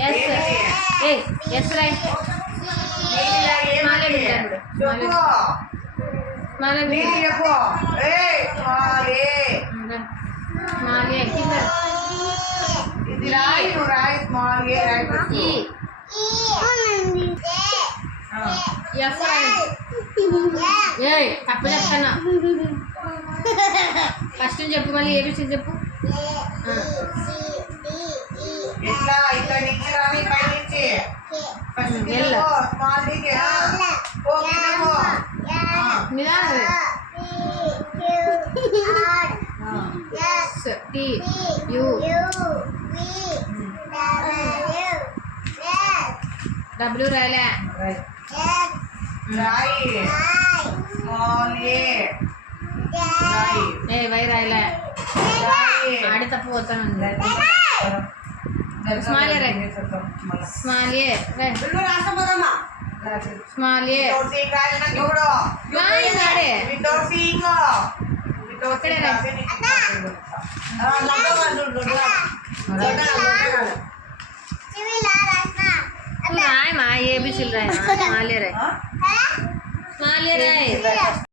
yes Roy తప్పు చెప్తాను first చెప్పు మళ్ళీ ఏబిసి చెప్పు డబ్ల్యూ రాయలే వై రాయలే ఆడి తప్పు పోతాను small a small a small a రాయ్ మా ఏబిసిల్ రాయ్ స్మాల్ ఏ రాయ్